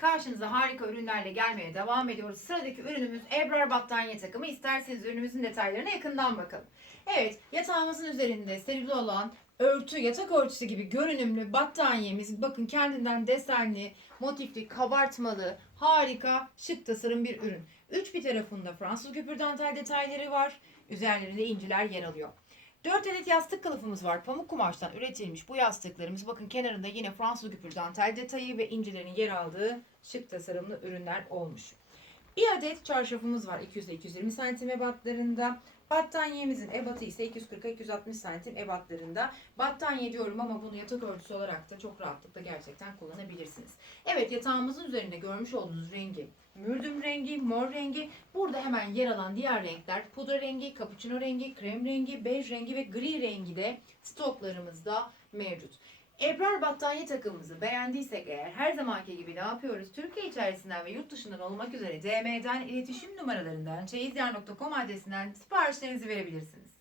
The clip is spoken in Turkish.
karşınıza harika ürünlerle gelmeye devam ediyoruz. Sıradaki ürünümüz Ebrar battaniye takımı. İsterseniz ürünümüzün detaylarına yakından bakalım. Evet, yatağımızın üzerinde steril olan örtü, yatak örtüsü gibi görünümlü battaniyemiz bakın kendinden desenli, motifli, kabartmalı, harika, şık tasarım bir ürün. Üç bir tarafında Fransız güpür dantel detayları var. Üzerlerinde inciler yer alıyor. 4 adet yastık kılıfımız var. Pamuk kumaştan üretilmiş bu yastıklarımız. Bakın kenarında yine Fransız güpür dantel detayı ve incilerin yer aldığı şık tasarımlı ürünler olmuş. Bir adet çarşafımız var 200 ile 220 santim ebatlarında. Battaniyemizin ebatı ise 240-260 santim ebatlarında. Battaniye diyorum ama bunu yatak örtüsü olarak da çok rahatlıkla gerçekten kullanabilirsiniz. Evet yatağımızın üzerinde görmüş olduğunuz rengi mürdüm rengi, mor rengi. Burada hemen yer alan diğer renkler pudra rengi, cappuccino rengi, krem rengi, bej rengi ve gri rengi de stoklarımızda mevcut. Ebrar battaniye takımımızı beğendiysek eğer her zamanki gibi ne yapıyoruz? Türkiye içerisinden ve yurt dışından olmak üzere DM'den iletişim numaralarından çeyizyer.com adresinden siparişlerinizi verebilirsiniz.